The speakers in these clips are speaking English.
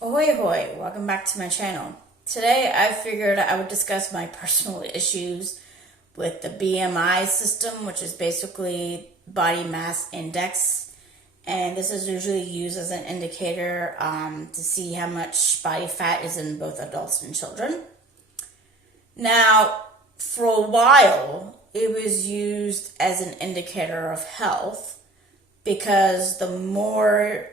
Ahoy hoy, welcome back to my channel. Today I figured I would discuss my personal issues with the BMI system, which is basically body mass index. And this is usually used as an indicator to see how much body fat is in both adults and children. Now, for a while, it was used as an indicator of health because the more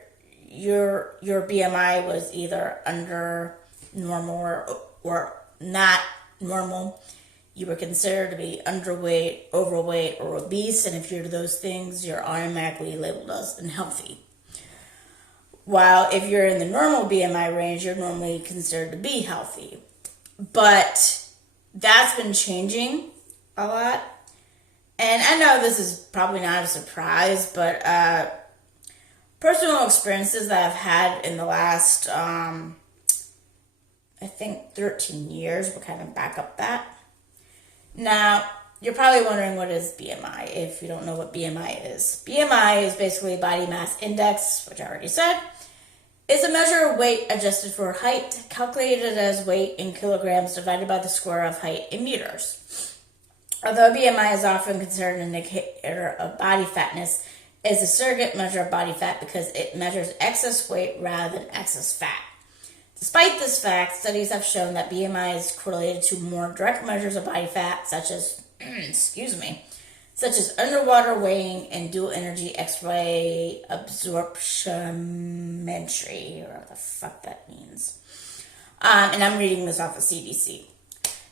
your BMI was either under normal or not normal, you were considered to be underweight, overweight, or obese, and if you're those things, you're automatically labeled as unhealthy. While if you're in the normal BMI range, you're normally considered to be healthy. But that's been changing a lot. And I know this is probably not a surprise, but personal experiences that I've had in the last, I think 13 years will kind of back up that. Now, you're probably wondering what is BMI if you don't know what BMI is. BMI is basically body mass index, which I already said. It's a measure of weight adjusted for height, calculated as weight in kilograms divided by the square of height in meters. Although BMI is often considered an indicator of body fatness, it is a surrogate measure of body fat because it measures excess weight rather than excess fat. Despite this fact, studies have shown that BMI is correlated to more direct measures of body fat, such as, such as underwater weighing and dual energy X-ray absorptiometry, or what the fuck that means. And I'm reading this off of CDC.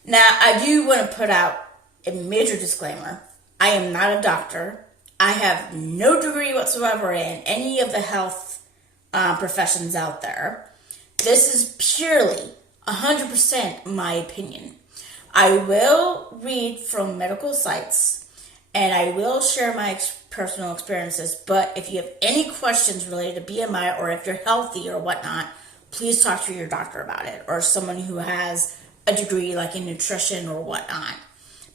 Now, I do want to put out a major disclaimer. I am not a doctor. I have no degree whatsoever in any of the health professions out there. This is purely 100% my opinion. I will read from medical sites and I will share my personal experiences, but if you have any questions related to BMI or if you're healthy or whatnot, please talk to your doctor about it or someone who has a degree like in nutrition or whatnot,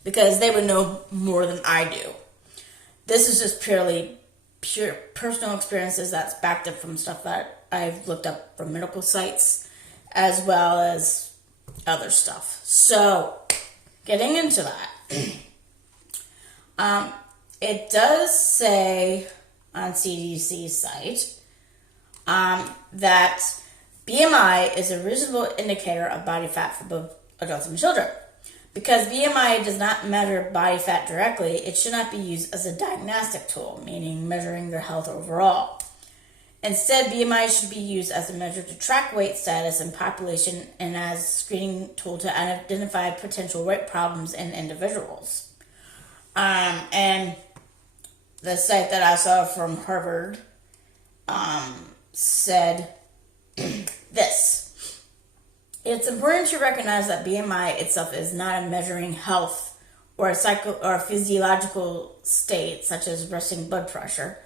because they would know more than I do. This is just pure personal experiences that's backed up from stuff that I've looked up from medical sites as well as other stuff. So, getting into that, it does say on CDC's site that BMI is a reasonable indicator of body fat for both adults and children. Because BMI does not measure body fat directly, it should not be used as a diagnostic tool, meaning measuring your health overall. Instead, BMI should be used as a measure to track weight status in population and as a screening tool to identify potential weight problems in individuals. And the site that I saw from Harvard said this. It's important to recognize that BMI itself is not a measuring health or a physiological state, such as resting blood pressure,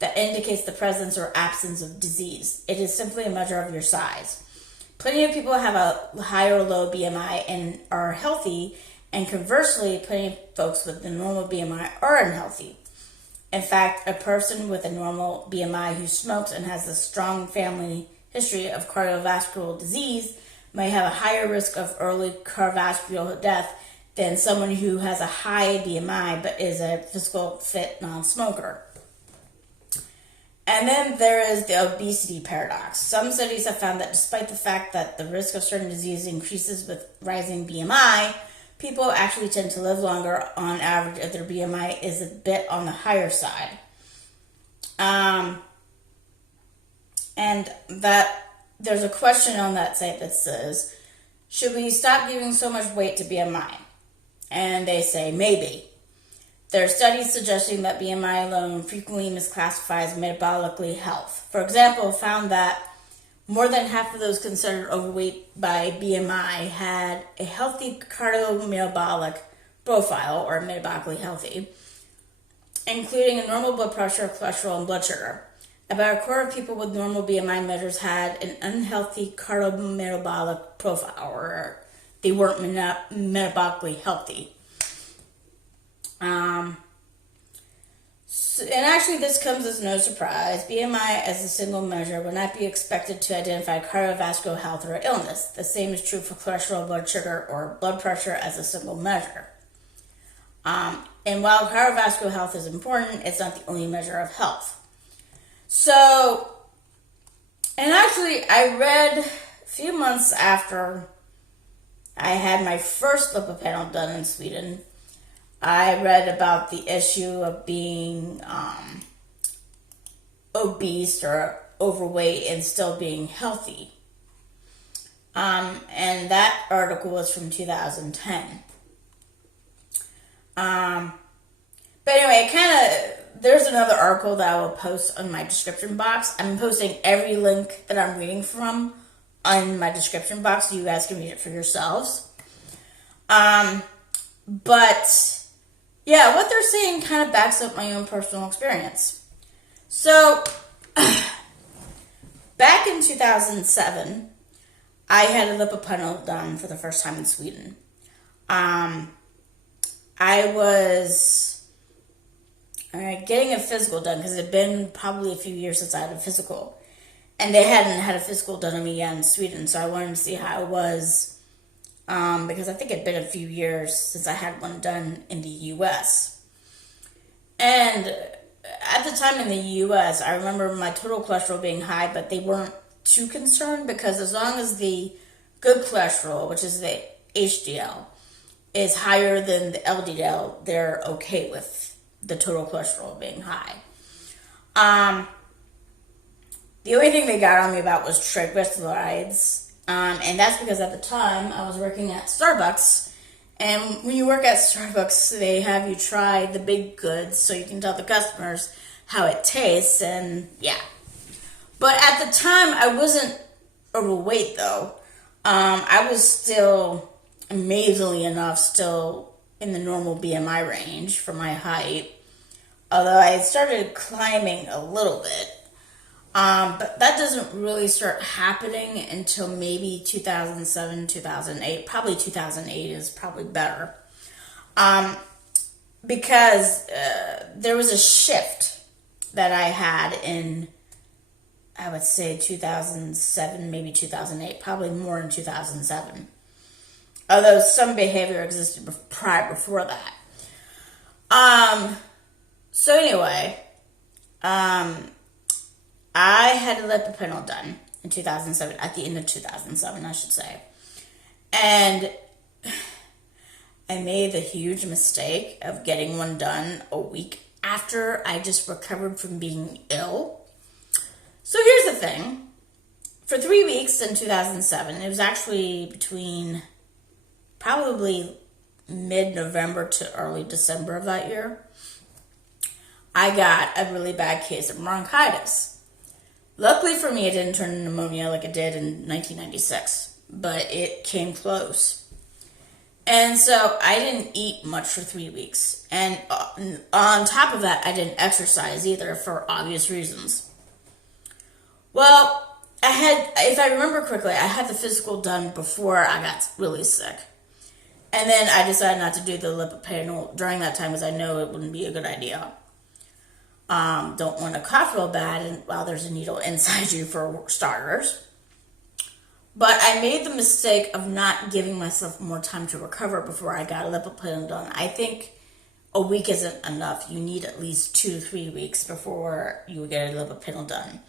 that indicates the presence or absence of disease. It is simply a measure of your size. Plenty of people have a high or low BMI and are healthy, and conversely, plenty of folks with the normal BMI are unhealthy. In fact, a person with a normal BMI who smokes and has a strong family history of cardiovascular disease may have a higher risk of early cardiovascular death than someone who has a high BMI but is a physical fit non-smoker. And then there is the obesity paradox. Some studies have found that despite the fact that the risk of certain diseases increases with rising BMI, people actually tend to live longer on average if their BMI is a bit on the higher side. And that there's a question on that site that says, should we stop giving so much weight to BMI? And they say maybe. There are studies suggesting that BMI alone frequently misclassifies metabolically health. For example, found that more than half of those considered overweight by BMI had a healthy cardiometabolic profile, or metabolically healthy, including a normal blood pressure, cholesterol, and blood sugar. About a quarter of people with normal BMI measures had an unhealthy cardiometabolic profile, or they weren't metabolically healthy. And actually, this comes as no surprise. BMI as a single measure will not be expected to identify cardiovascular health or illness. The same is true for cholesterol, blood sugar, or blood pressure as a single measure. And while cardiovascular health is important, it's not the only measure of health. So, and actually, I read a few months after I had my first lipid panel done in Sweden, I read about the issue of being obese or overweight and still being healthy. And that article was from 2010. But anyway, there's another article that I will post on my description box. I'm posting every link that I'm reading from on my description box so you guys can read it for yourselves. But yeah, what they're saying kind of backs up my own personal experience. So, back in 2007, I had a lipopanel done for the first time in Sweden. I was getting a physical done because it had been probably a few years since I had a physical. And they hadn't had a physical done on me yet in Sweden, so I wanted to see how it was. Because I think it had been a few years since I had one done in the U.S. And at the time in the U.S., I remember my total cholesterol being high, but they weren't too concerned because as long as the good cholesterol, which is the HDL, is higher than the LDL, they're okay with the total cholesterol being high. The only thing they got on me about was triglycerides. And that's because at the time I was working at Starbucks, and when you work at Starbucks, they have you try the baked goods so you can tell the customers how it tastes, and yeah. But at the time, I wasn't overweight though. I was still, amazingly enough, still in the normal BMI range for my height, although I had started climbing a little bit. But that doesn't really start happening until maybe 2007, 2008. Probably 2008 is probably better. Because there was a shift that I had in, I would say 2007, maybe 2008, probably more in 2007. Although some behavior existed before that. So anyway, I had a lipopanel done in 2007, at the end of 2007, I should say. And I made the huge mistake of getting one done a week after I just recovered from being ill. So here's the thing. For 3 weeks in 2007, it was actually between probably mid-November to early December of that year, I got a really bad case of bronchitis. Luckily for me, it didn't turn into pneumonia like it did in 1996, but it came close. And so I didn't eat much for 3 weeks. And on top of that, I didn't exercise either for obvious reasons. Well, if I remember correctly, I had the physical done before I got really sick. And then I decided not to do the lipid panel during that time because I know it wouldn't be a good idea. Don't want to cough real bad while there's a needle inside you for starters. But I made the mistake of not giving myself more time to recover before I got a lipid panel done. I think a week isn't enough. You need at least 2 to 3 weeks before you get a lipid panel done.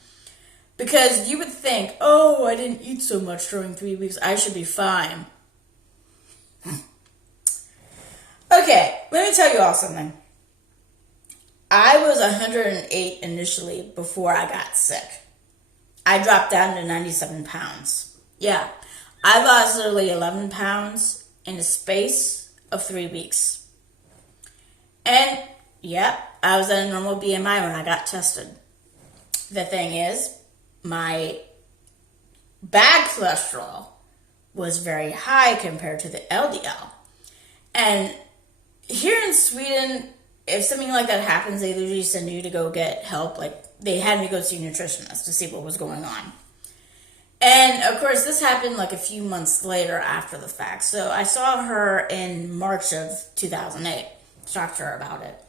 Because you would think, oh, I didn't eat so much during 3 weeks, I should be fine. Okay, let me tell you all something. I was 108 initially before I got sick. I dropped down to 97 pounds. Yeah, I lost literally 11 pounds in the space of 3 weeks. And, yeah, I was at a normal BMI when I got tested. The thing is, my bad cholesterol was very high compared to the LDL. And here in Sweden, if something like that happens, they usually send you to go get help. Like, they had me go see a nutritionist to see what was going on. And, of course, this happened like a few months later after the fact. So I saw her in March of 2008. Talked to her about it.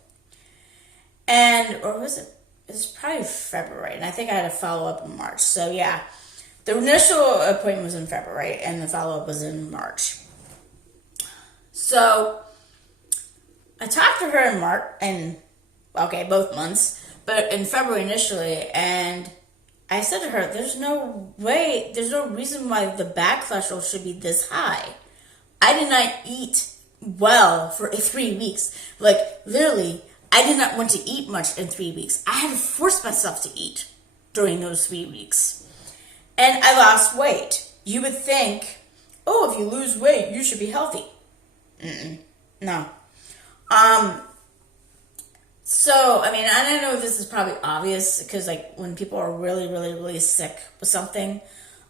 or was it? It was probably February, and I think I had a follow up in March. So yeah, the initial appointment was in February, and the follow up was in March. So I talked to her in March, and okay, both months, but in February initially, and I said to her, there's no reason why the bad cholesterol should be this high. I did not eat well for 3 weeks. Like, literally, I did not want to eat much in 3 weeks. I had to force myself to eat during those 3 weeks. And I lost weight. You would think, oh, if you lose weight, you should be healthy. No. So, I mean, I don't know if this is probably obvious, because, like, when people are really, really, really sick with something,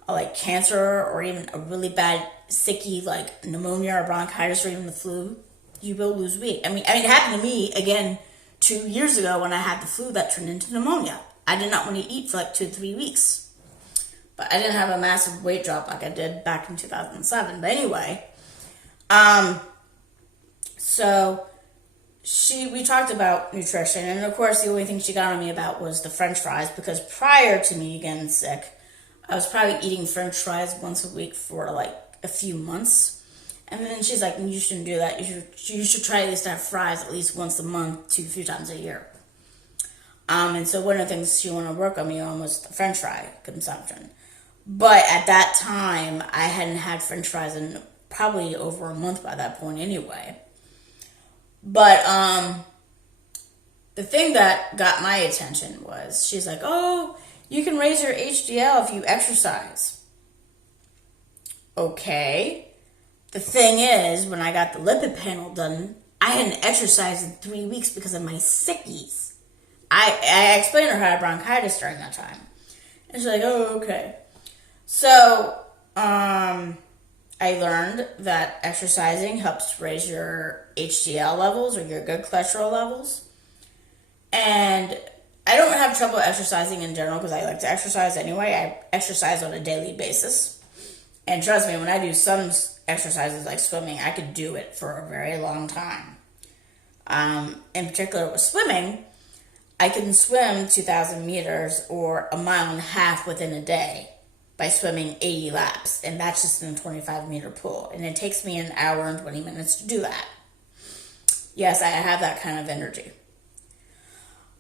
like cancer, or even a really bad sicky, like pneumonia or bronchitis, or even the flu, you will lose weight. I mean, it happened to me, again, 2 years ago when I had the flu that turned into pneumonia. I did not want to eat for like 2 to 3 weeks. But I didn't have a massive weight drop like I did back in 2007. But anyway, so we talked about nutrition, and of course the only thing she got on me about was the French fries, because prior to me getting sick, I was probably eating French fries once a week for like a few months. And then she's like, you shouldn't do that. You should try at least to have fries at least once a month to a few times a year. And so one of the things she wanted to work on me on was the French fry consumption. But at that time, I hadn't had French fries in probably over a month by that point anyway. But the thing that got my attention was, she's like, oh, you can raise your HDL if you exercise. Okay. The thing is, when I got the lipid panel done, I hadn't exercised in 3 weeks because of my sickies. I explained to her I had bronchitis during that time. And she's like, oh, okay. So, I learned that exercising helps raise your HDL levels, or your good cholesterol levels. And I don't have trouble exercising in general, because I like to exercise anyway. I exercise on a daily basis. And trust me, when I do some exercises like swimming, I could do it for a very long time. In particular with swimming, I can swim 2,000 meters or a mile and a half within a day by swimming 80 laps. And that's just in a 25-meter pool. And it takes me an hour and 20 minutes to do that. Yes, I have that kind of energy.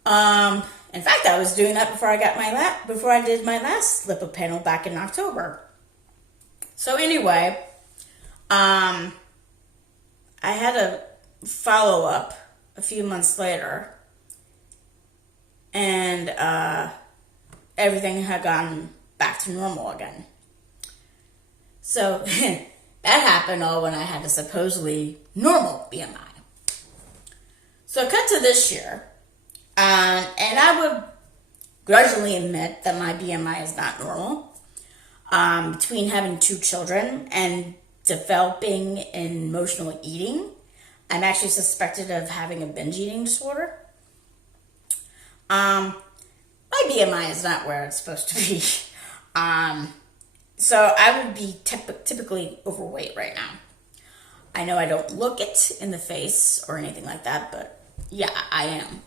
In fact, I was doing that before I did my last lipid panel back in October. So anyway, I had a follow-up a few months later, and everything had gone back to normal again. So that happened all when I had a supposedly normal BMI. So cut to this year, and I would grudgingly admit that my BMI is not normal. Between having 2 children and developing emotional eating, I'm actually suspected of having a binge eating disorder. My BMI is not where it's supposed to be. So I would be typically overweight right now. I know I don't look it in the face or anything like that, but yeah, I am.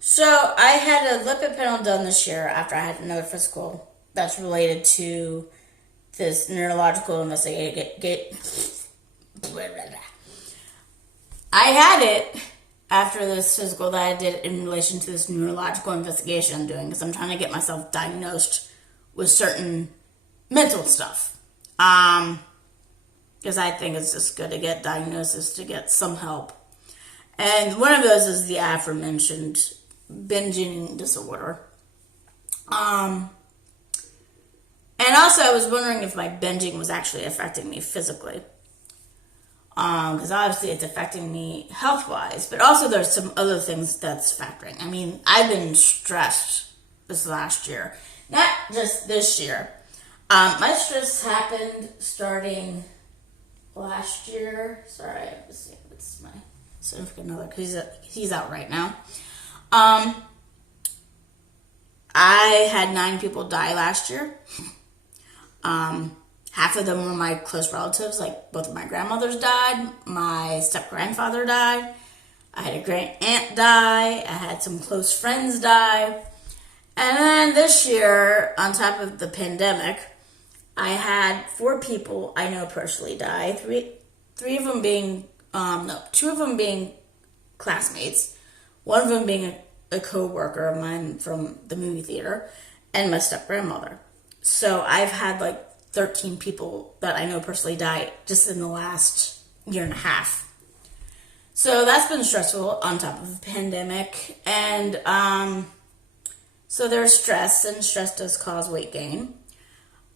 So I had a lipid panel done this year after I had another physical that's related to this neurological investigation. I had it after this physical that I did in relation to this neurological investigation I'm doing, because I'm trying to get myself diagnosed with certain mental stuff. Because I think it's just good to get diagnosis to get some help. And one of those is the aforementioned binge eating disorder. And also I was wondering if my binging was actually affecting me physically. Because obviously it's affecting me health-wise, but also there's some other things that's factoring. I mean, I've been stressed this last year. Not just this year. My stress happened starting last year. Sorry, let's see. It's my significant other, because he's out right now. I had 9 people die last year. Half of them were my close relatives, like both of my grandmothers died, my step-grandfather died, I had a great aunt die. I had some close friends die. And then this year, on top of the pandemic, I had 4 people I know personally die. Three of them being, no, 2 of them being classmates. One of them being a co-worker of mine from the movie theater, and my step-grandmother. So I've had like 13 people that I know personally die just in the last year and a half. So that's been stressful on top of the pandemic. And so there's stress, and stress does cause weight gain.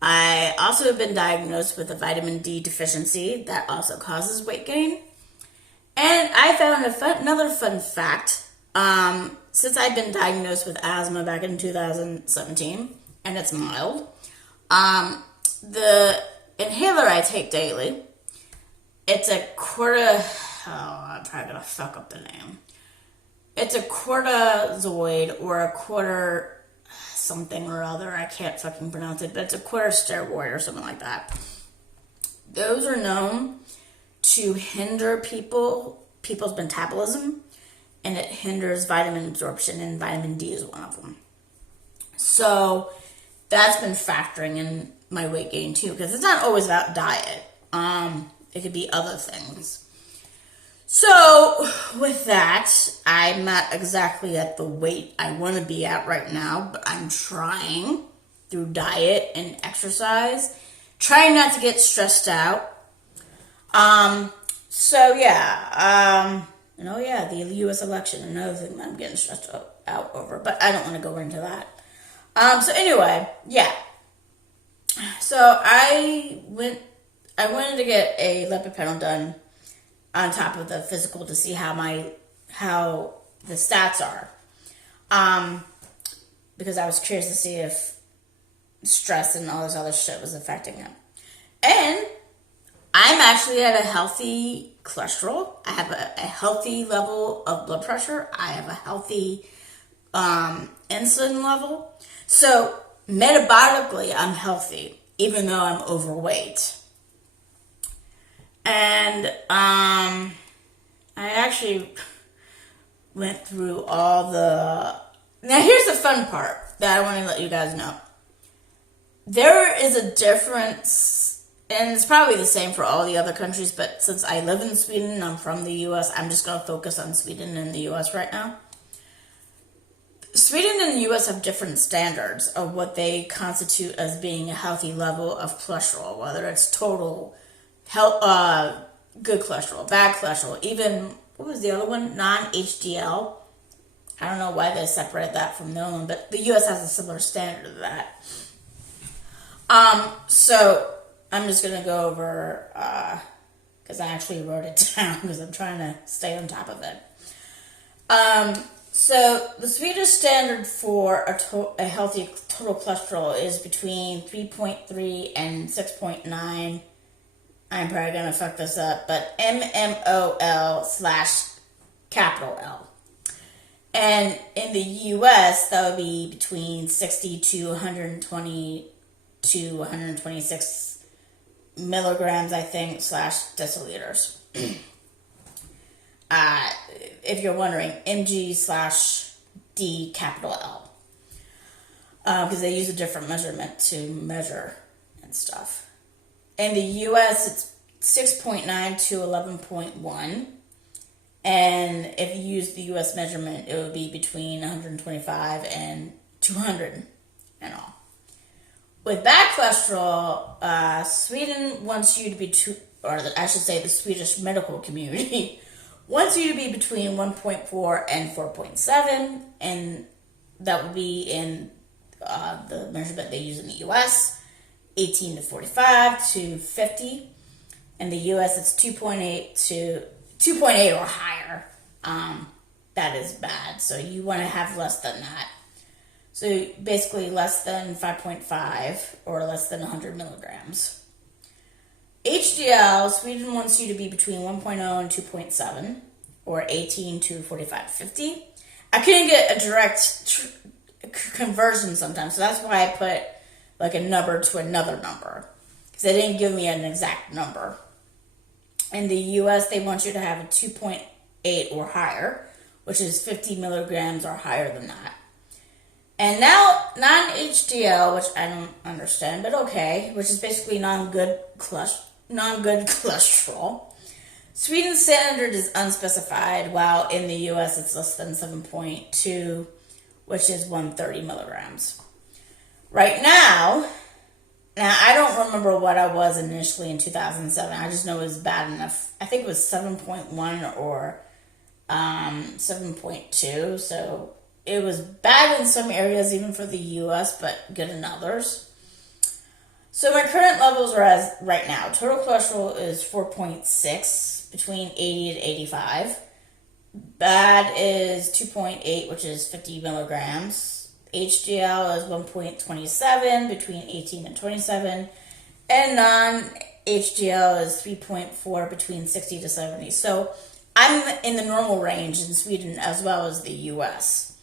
I also have been diagnosed with a vitamin D deficiency that also causes weight gain. And I found another fun fact. Since I've been diagnosed with asthma back in 2017, and it's mild, the inhaler I take daily, it's a I'm probably gonna fuck up the name. It's a cortizoid or a quarter something or other. I can't fucking pronounce it, but it's a quarter steroid or something like that. Those are known to hinder people's metabolism, and it hinders vitamin absorption, and vitamin D is one of them. So that's been factoring in my weight gain too, because it's not always about diet. It could be other things. So with that, I'm not exactly at the weight I want to be at right now, but I'm trying through diet and exercise, trying not to get stressed out. The U.S. election, another thing that I'm getting stressed out over, but I don't want to go into that. So I wanted to get a lipid panel done on top of the physical to see how the stats are. Because I was curious to see if stress and all this other shit was affecting him. And I'm actually at a healthy cholesterol. I have a healthy level of blood pressure. I have a healthy insulin level. So metabolically, I'm healthy, even though I'm overweight. And I actually went through all the... Now here's the fun part that I want to let you guys know. There is a difference, and it's probably the same for all the other countries, but since I live in Sweden and I'm from the U.S., I'm just going to focus on Sweden and the U.S. right now. Sweden and the U.S. have different standards of what they constitute as being a healthy level of cholesterol, whether it's total good cholesterol, bad cholesterol, even, what was the other one? Non-HDL. I don't know why they separated that from the other one, but the U.S. has a similar standard to that. So I'm just going to go over, because I actually wrote it down because I'm trying to stay on top of it. So the Swedish standard for a healthy total cholesterol is between 3.3 and 6.9. I'm probably going to fuck this up, but mmol/capital L. And in the U.S., that would be between 60 to 120 to 126 milligrams, I think, /deciliters. If you're wondering, mg/d capital L. Because they use a different measurement to measure and stuff. In the U.S., it's 6.9 to 11.1. And if you use the U.S. measurement, it would be between 125 and 200 and all. With bad cholesterol, Sweden wants you to be, the Swedish medical community wants you to be between 1.4 and 4.7. And that would be in the measurement they use in the U.S., 18 to 45 to 50. In the U.S., it's 2.8 or higher. That is bad. So you want to have less than that. So basically less than 5.5 or less than 100 milligrams. HDL, Sweden wants you to be between 1.0 and 2.7 or 18 to 45 to 50. I couldn't get a direct conversion sometimes, so that's why I put like a number to another number, because they didn't give me an exact number. In the U.S., they want you to have a 2.8 2.8 or higher, which is 50 milligrams or higher than that. And now non-HDL, which I don't understand, but okay, which is basically non-good cholesterol. Sweden's standard is unspecified, while in the US it's less than 7.2, which is 130 milligrams. Right now I don't remember what I was initially in 2007. I just know it was bad enough. I think it was 7.1 or 7.2, so it was bad in some areas, even for the US, but good in others. So my current levels are as right now. Total cholesterol is 4.6, between 80 and 85. Bad is 2.8, which is 50 milligrams. HDL is 1.27, between 18 and 27. And non-HDL is 3.4, between 60 to 70. So I'm in the normal range in Sweden as well as the US.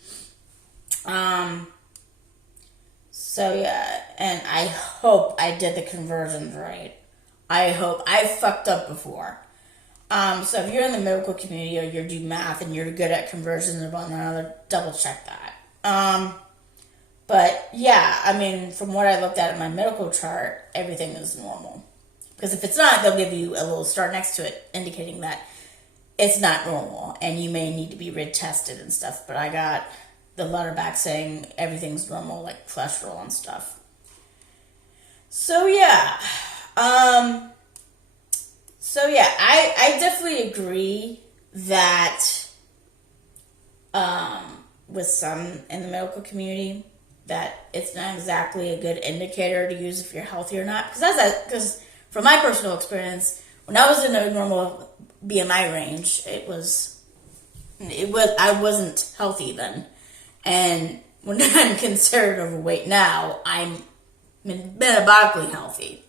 So yeah, and I hope I did the conversions right. I hope. I fucked up before. So if you're in the medical community or you do math and you're good at conversions and one another, double check that. But yeah, I mean, from what I looked at in my medical chart, everything is normal. Because if it's not, they'll give you a little star next to it indicating that it's not normal and you may need to be retested and stuff. But I got the letter back saying everything's normal, like cholesterol and stuff. So yeah. I definitely agree that with some in the medical community that it's not exactly a good indicator to use if you're healthy or not. Because from my personal experience, when I was in a normal BMI range, I wasn't healthy then. And when I'm considered overweight now, I'm metabolically healthy.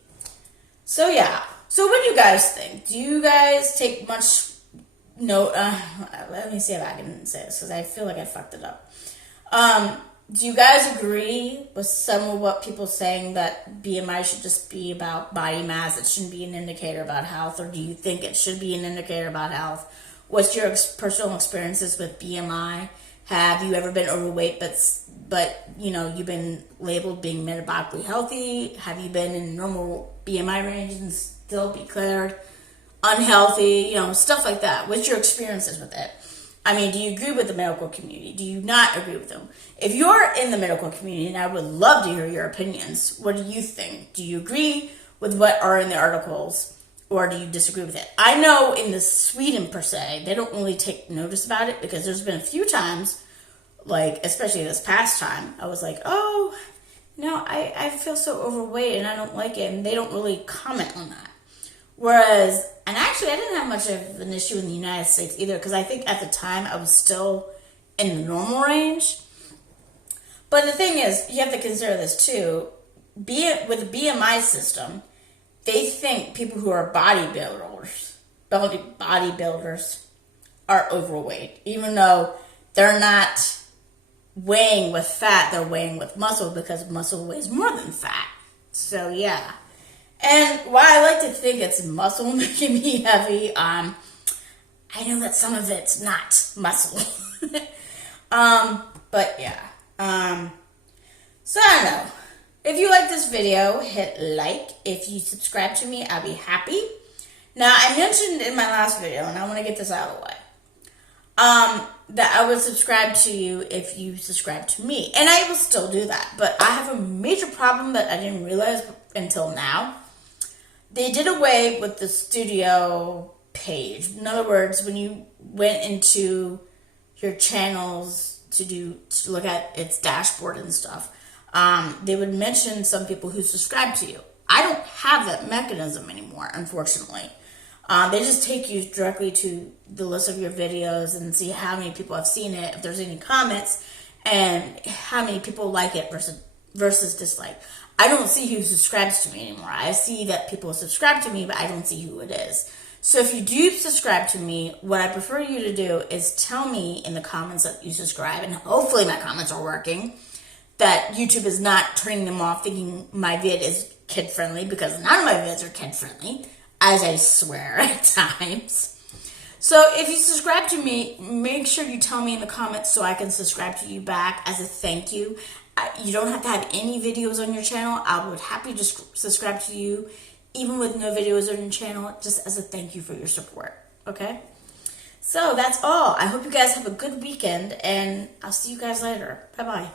So yeah. So what do you guys think? Do you guys take much note? Let me see if I can say this because I feel like I fucked it up. Do you guys agree with some of what people saying that BMI should just be about body mass? It shouldn't be an indicator about health, or do you think it should be an indicator about health? What's your personal experiences with BMI? Have you ever been overweight, but you've been labeled being metabolically healthy? Have you been in normal BMI range and still declared unhealthy? Stuff like that. What's your experiences with it? I mean, do you agree with the medical community? Do you not agree with them? If you're in the medical community, and I would love to hear your opinions, what do you think? Do you agree with what are in the articles? Or do you disagree with it? I know in the Sweden, per se, they don't really take notice about it because there's been a few times, like, especially this past time, I was like, oh, I feel so overweight and I don't like it. And they don't really comment on that. Whereas, and actually I didn't have much of an issue in the United States either because I think at the time I was still in the normal range. But the thing is, you have to consider this too. With the BMI system, they think people who are bodybuilders are overweight, even though they're not weighing with fat, they're weighing with muscle because muscle weighs more than fat. So yeah. And while I like to think it's muscle making me heavy, I know that some of it's not muscle. But yeah. So I don't know. If you like this video, hit like. If you subscribe to me, I'll be happy. Now, I mentioned in my last video, and I want to get this out of the way, that I would subscribe to you if you subscribe to me. And I will still do that. But I have a major problem that I didn't realize until now. They did away with the studio page. In other words, when you went into your channels to look at its dashboard and stuff, they would mention some people who subscribe to you. I don't have that mechanism anymore, unfortunately. They just take you directly to the list of your videos and see how many people have seen it, if there's any comments, and how many people like it versus dislike. I don't see who subscribes to me anymore. I see that people subscribe to me, but I don't see who it is. So if you do subscribe to me, what I prefer you to do is tell me in the comments that you subscribe, and hopefully my comments are working, that YouTube is not turning them off thinking my vid is kid-friendly, because none of my vids are kid-friendly, as I swear at times. So if you subscribe to me, make sure you tell me in the comments so I can subscribe to you back as a thank you. You don't have to have any videos on your channel. I would happily just subscribe to you, even with no videos on your channel, just as a thank you for your support. Okay? So that's all. I hope you guys have a good weekend, and I'll see you guys later. Bye-bye.